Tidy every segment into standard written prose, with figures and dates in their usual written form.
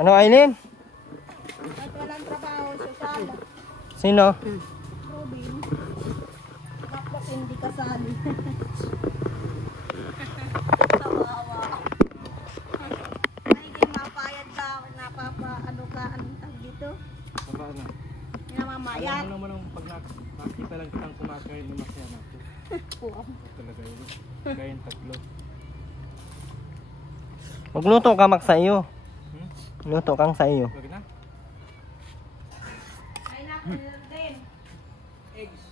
Ano, Aileen? At walang trabaho siya sana. Sino? Robin. Bakit hindi kasali? Kawawa. Ay, hindi mapayad ka. Ano ka, anong tag dito? Paano? Hindi na mamayad. Alam mo naman pag nakita lang kitang kumakain na masaya na ito. Talaga yun. Kain tatlo. Magluto ka mak sa iyo. Luto kang sa iyo. Ay, naku, din. Eggs.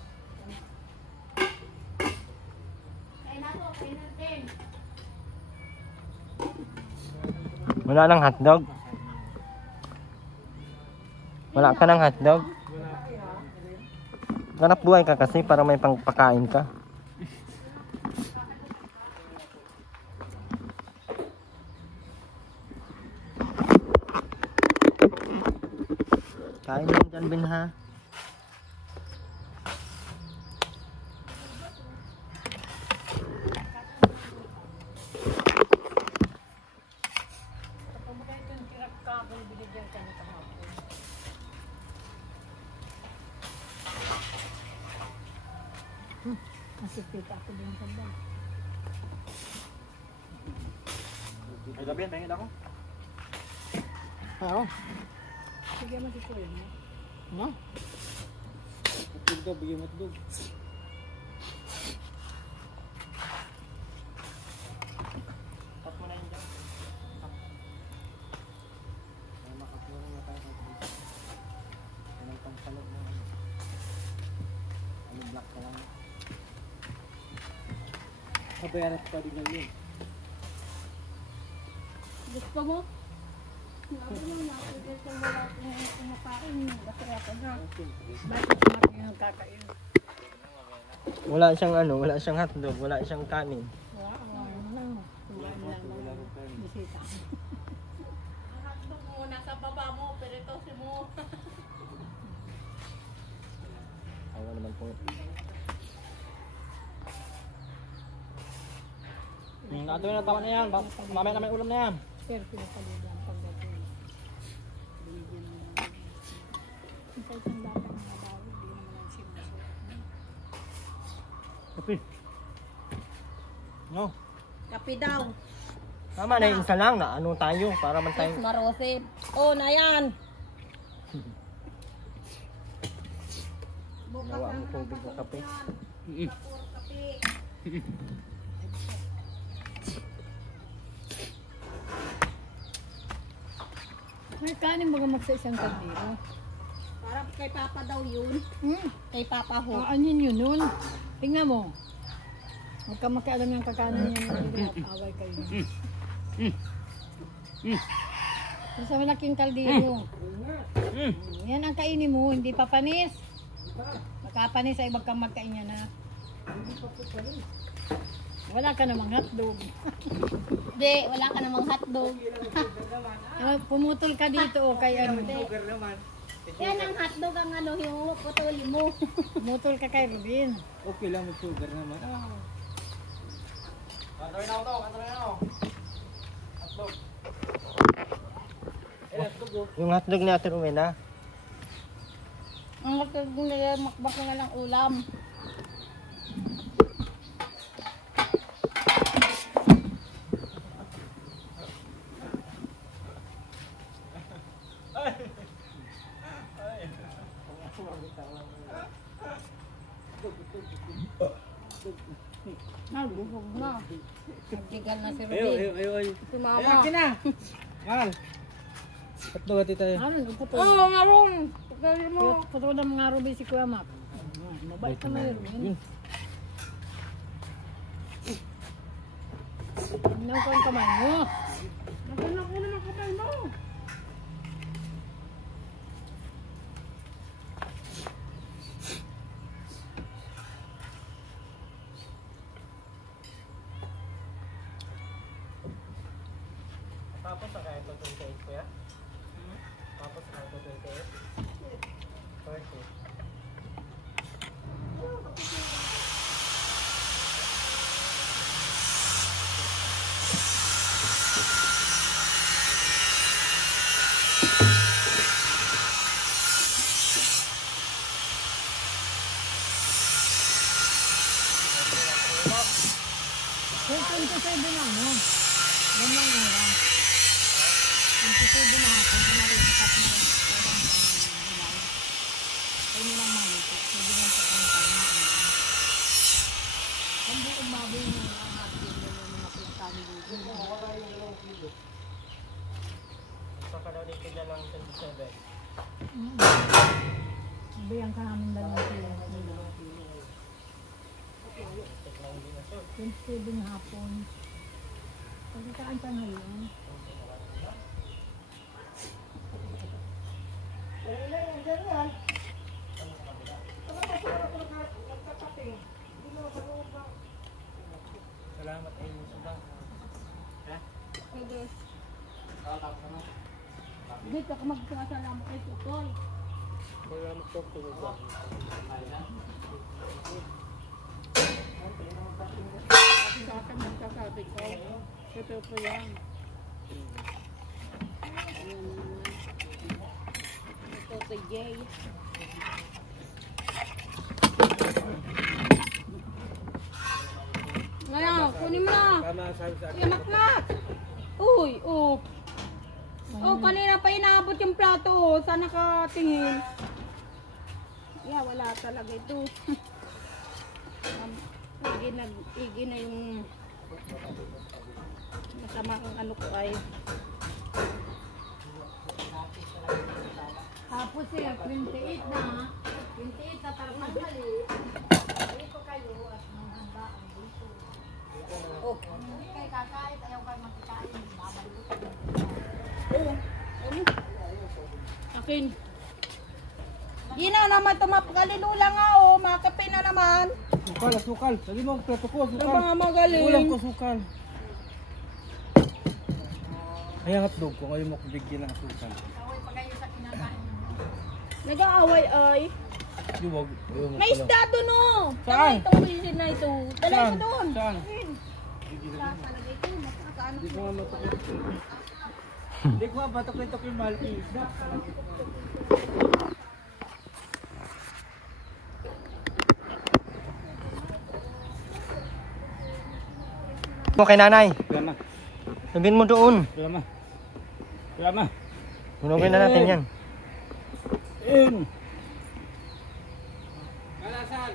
Ay, naku, din. Wala nang hotdog? Wala ka ng hotdog? Ganap buhay ka kasi para may pangpakain ka. Kain mo dyan, Bin, ha? Masipit ako din sa bag. Ay, gabi yan, pahingin ako. Oo. Sige, masipit yun. No? Matulog ka, bigyan matulog. Tap mo na yun dyan. Tap. Ay, makapuro na tayo dito. Anong pangsalog mo? Ano, black ka lang. Kabayaran pa din lang yun. Gusto mo? Sabi mo, nakapagod sa wala akong kumakain. Basta ako na. Bakit kumakain yung kakain? Wala siyang ano, wala siyang hotdog, wala siyang kanin. Wala lang. Wala lang. Bisita. Ang hotdog mo, nasa baba mo, pero ito si mo. Awa naman po. Natuloy na, tama na yan. Mamaya na may ulam na yan. Pero pinapaligan pagdating. Binigyan mo na. Sa isang batang nabawag, di naman ang sinusunod. Kapi. No. Kapi daw. Tama na yung isa lang na ano tayo para man tayo. Marosip. Oh, na yan. Nawa ang tubig na kape. May kanin baga magsa isang kaldero. Parang kay Papa daw yun. Kay Papa ho. Anin yun nun? Tingnan mo. Huwag ka makialam yung kakanan niya ng away kayo. Sa malaking kaldero. Yan ang kainin mo, hindi papanis. Makapanis ay wag kang magkain niya na. Wala ka namang hotdog. Hindi, wala ka namang hotdog. Pumutol ka dito o kay ano. Yan ang hotdog ang ano, yung putuli mo. Pumutol ka kay Rubin. Okay lang mag-sugar naman. Kantarin ako to, kantarin ako. Hotdog. Yung hotdog ni Ate Rowena. Ang hotdog nila, makbak na ng ulam. Busog na. Nagtigal na si Ruby. Ay. Si Mama. Akin na. Mahal. Hotdog ati tayo. Ano, nagputol. Oo, maroon. Pagkali mo. Putol ng mga Rubin si Kuya Mac. Mabait ka na yun. Tignan ko ang kamay mo. Nagano ko naman kapay mo. Tapos sa kaya ito 28 kuya? Tapos sa kaya ito 28? 30. Yung susubo na ako, kung narisikat na yung parang bilay. Kaya nilang malito. Pwede lang sa kantay na ano. Kung buong baboy na ang hapon na yung mga pagkami dito. Saka daw dito dyan lang 27. Bayang ka namin dalawang kilo. 27 hapon. Pagkakaan ka ngayon. Salamat ay mo sa baka. Pwede. Dito ako magkakasalamat kay Tutoy. Salamat po po ba. Sa akin nagsasabi ko. Ito po yan. Ito si Jay. Ngayon, kunin mo na. Tama sabi sa akin. Kuya Makmak. Uy, oh. Oh, kanina pa inaabot yung plato. Oh. Saan nakatingin? Yeah, wala talaga ito. Igi na yung masama kang ano ko ay. Tapos 28 na. 28 na parang mali. Dito kayo at manghanda ang dito. Oh. Hindi kayo kakait, ayaw kayo makikain. Babalik ko. Oh. Ano? Akin. Di na naman tumapkalilula nga oh. Makape na naman. Sukal, sukal. Sabi mo, plato ko, Ano sukal. ba nga magaling? Ulam ko, sukal. Ay, ang hotdog ko. Ngayon mo ko bigyan ng sukal. Kaway pa kayo sa kinakain mo. Nag-aaway ay. Di wag. May isda doon oh. Saan? Itong bisin na ito. Dala Saan? ito doon. Saan? Talaga ito. Masaan. Hindi ko nga matukit. Hindi ko nga batok-litok yung mahal ko yung isda. Mo kay nanay. Lama. Sabihin mo doon. Lama. Lama. Hunogin na natin yan. Kalasan.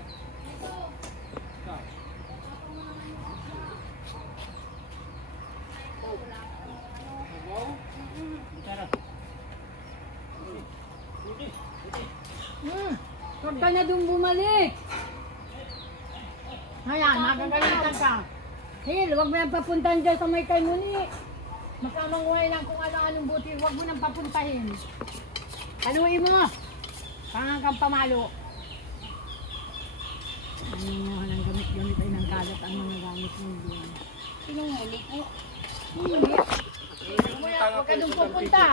Huwag ka na doon bumalik. Ayan, magagalitan ka. Hil, huwag mo nang papuntahan dyan sa may kay Muni. Magkamanguhay lang kung ano-anong buti. Huwag mo nang papuntahin. Haluin mo. Pangang kang pamalo. Ano mo, ng gamit-gamit ay ng kalat ang mga gamit mo doon. Sinong muli po? Hindi. Huwag ka doon pupunta.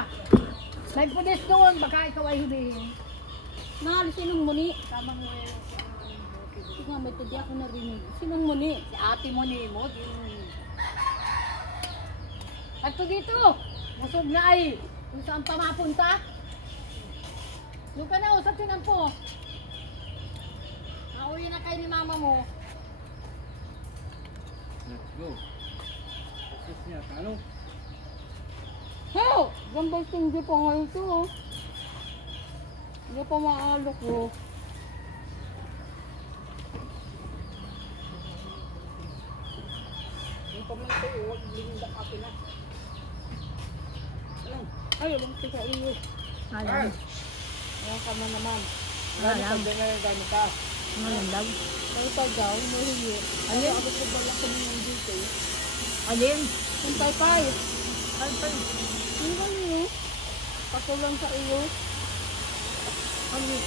May pulis doon, baka ikaw ay hulihin. Naalis sinong muli? Tamang mo yun. Sige nga, may tadi ako narinig. Sinong muli? Si ate mo ni mo. At dito, busog na ay. Kung saan pa mapunta? Doon ka na, usap yun ang po. Nauwi na kayo ni mama mo. Let's go. Sis niya, tanong. Hey! Gambal tinggi pa nga ito. Oh. Hindi pa maalok ko. Yung pamantay, huwag linda ka na. Ay, abang sa iyo. Alam. Ayan ka na naman. Gano'n pag na yung gamit ka. Malandag. Ay, tagaw, mahiyo. Alin? Ako ko bala ko ng dito. Alin? Yung paypay. Alpay. Yung ganyan. Patulang sa iyo. Alin?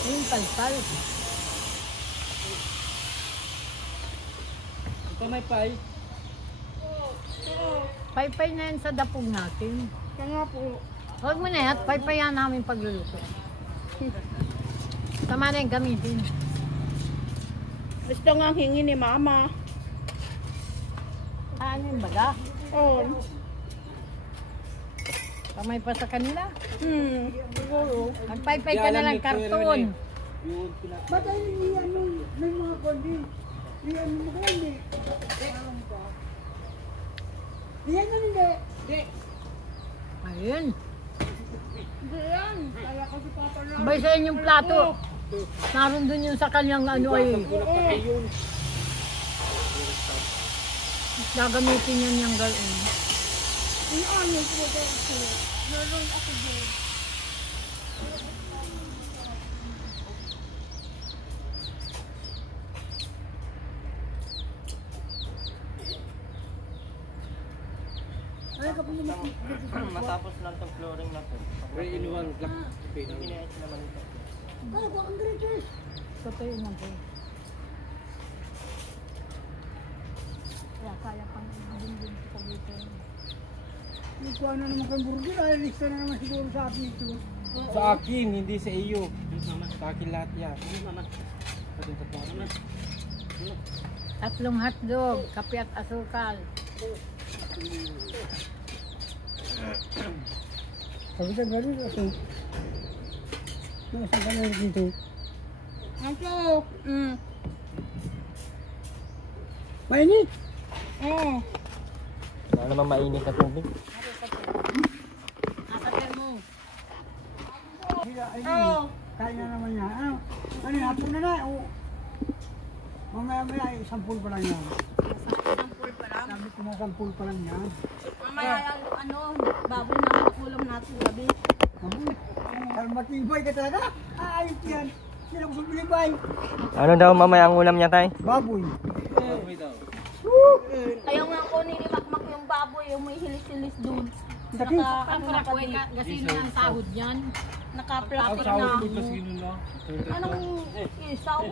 Alin palpal? Ito may pay. Paypay na yan sa dapog natin. Kaya nga po. Huwag mo na yan, paypayan namin pagluluto. Tama na yung gamitin. Gusto nga hingi ni mama. Ano yung baga? Oh. Kamay pa sa kanila. Siguro. Magpaypay ka na lang karton. Yun, Ba't ay may mga kundi? Iyan mo kundi. Iyan mo hindi. Ayun. Hindi yan. Kaya kasi papa na. Sabay sa inyong plato. Naroon dun yung sa kanyang ano ay. Gagamitin niya niyang gawin. Ano po doon ako? Meron ako doon. Ay, kapag naman. Matapos lang itong flooring na to. Ray in one black. Ginayos naman ito. Ay, wag ang greatest. Totoo lang po. Kaya pang din sa dito. Nagkuha na naman kang burger. Ay, lista na naman siguro sa akin ito. Sa akin, hindi sa iyo. Sa akin lahat yan. Tatlong hotdog, kape at asukal. Sabi ka gano'n kasi. Nasaan ka na dito? Ako. Mainit. Oo. Wala naman mainit na tubig. Nasa termo. Oo. Kaya na naman niya. Ano yung hapon na na? Mamaya ay sampul pa lang yan. Sampul pa lang. Sabi ko na sampul pa lang yan. Mamaya yung baboy na makulam natin gabi. Matibay ka talaga. Ayos yan. Sila ko sumilibay. Ano daw mamaya ang ulam niya, tay? Baboy. Ayaw nga ko nilimakmak yung baboy, yung may hilis-hilis doon. Sakit. Ang parakaway ka, gasino ang sahod niyan. Naka-plastic Sa na. ko kasi yun na. Anong isaw?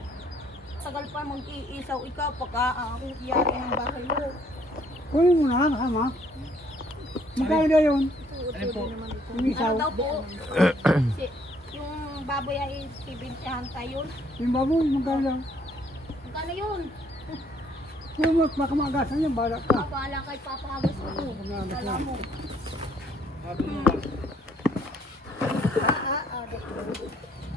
Tagal pa mag-iisaw ikaw pagka iyari ng bahay mo. Kunin mo na, nakama. Magkano na yun? Yung Ano isaw. daw po? Yung baboy ay 70 tayo. Yung baboy, magkano lang. Magkano yun? Yung makamagasan yan, balak ka. Bahala kay Papa Awas ko to. Alam mo.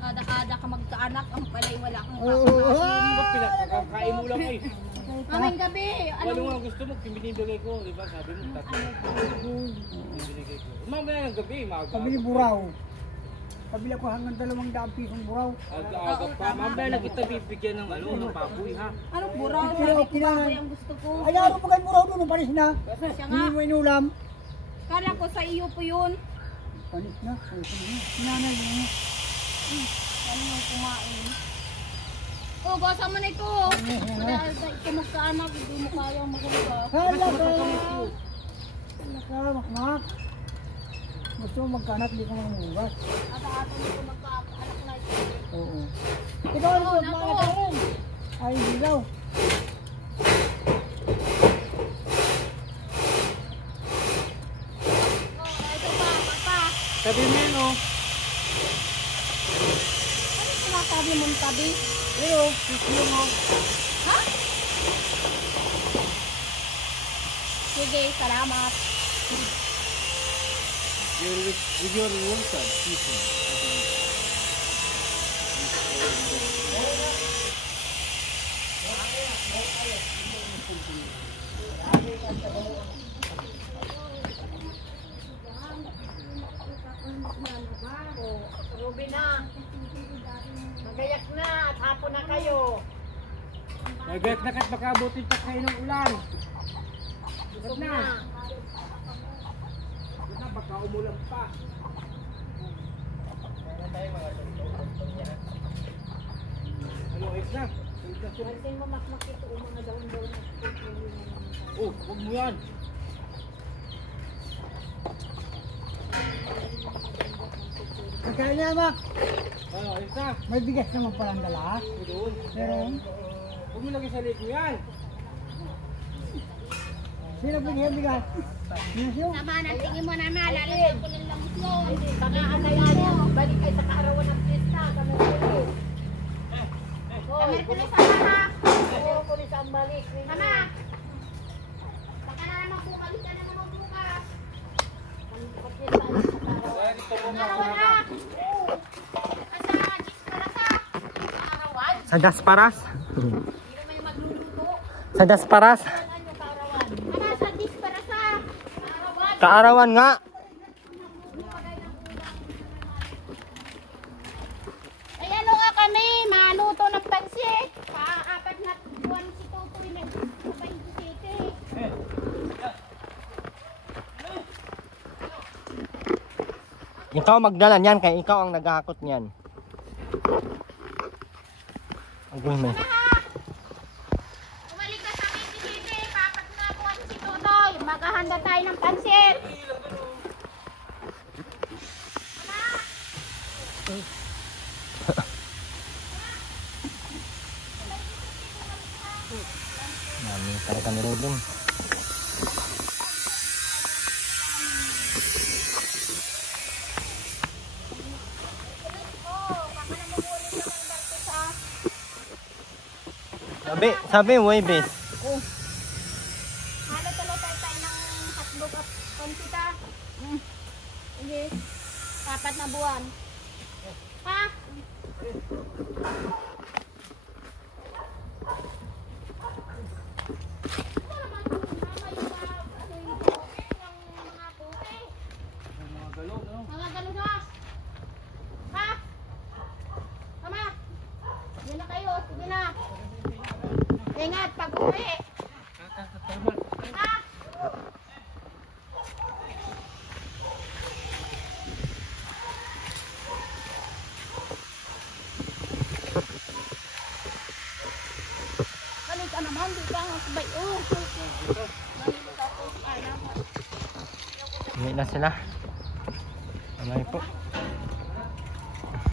Ada-ada ka magkaanak, ang palay wala kang kakain. Kain mo lang eh. Mamayang gabi, Ano nga gusto mo, binibigay ko, di ba? Sabi mo, tatlo. Binibigay ko. Mamaya ng gabi, maaga. Pabili buraw. Pabili ako hanggang 200 pisong buraw. Aga pa. Mamaya na kita bibigyan ng ng baboy, ha? anong buraw? Okay, Sabi ko okay na. baboy ang gusto ko. Ay, araw pa kayo buraw doon, panis na. Siya nga, Hindi mo inulam. kala ko sa iyo po yun. Panis na. Sinanay mo. Ano yung kumain? Oh, basa mo na ito. Dahil sa ito magkaanak, hindi mo kaya maghuga. Hala ka! Hala ka, makmak. Gusto mo magkanak, di ka mamugas. Ata-ata nito magkaanak na ito. Oo. Ikaw ano Oo, magkanak nako. ka rin? Ay, hindi daw. Oh, ito pa, papa. Sabi mo yun, oh. Ano sinasabi mong tabi? Pero, sisyo mo. Ha? Sige, salamat. With your water, sisyo. Ruby na. Magayak na at hapon na kayo. Nagayat na kahit baka abutin pa kayo ng ulan. Gusto na. Yun na, baka umulan pa. Ano, ayos na. Pansin mo makmak ito mga daon-daon na. Oh, huwag mo yan. Magkain na, mak. Ano, ayos na. May bigas naman palang dala. Doon. Meron. Huwag mo lagay sa leg mo yan. Sino bigyan bigas? Sino? Tama na, tingin mo na lalagyan ko ng lamot yun. Tagaan na yan. Balik kayo sa kaarawan ng pista. Kami ulit. Merkulis sama na. Pero pulis ang balik. Sama. Baka na naman bumalik ka na naman bukas. Arawan na. Asa, Gis para sa arawan. Sa dasparas? Hindi naman yung magluluto. Sa dasparas? Ano sa Gis para sa arawan. Kaarawan nga. Ay ano nga kami, maluto ng pansit. Apat na buwan si Tutoy na sabay City. Ikaw magdala niyan kaya ikaw ang naghahakot niyan. Agoy mo. Umalik ka sa City, apat na buwan si Tutoy. Maghahanda tayo ng pansit. Mami talaga ni Ruben. Sabi, way base. Halo-tuloy tayo ng hotdog at pansita. Sige, apat na buwan. Ha? Mga galon, no? Mga ganun ha? Ha? Tama? Yan na kayo, sige na. Ingat pag uwi. Ha? Balik ka naman, di ka nga sabay. Oh, balik ka po. Uwi na sila. Amay po.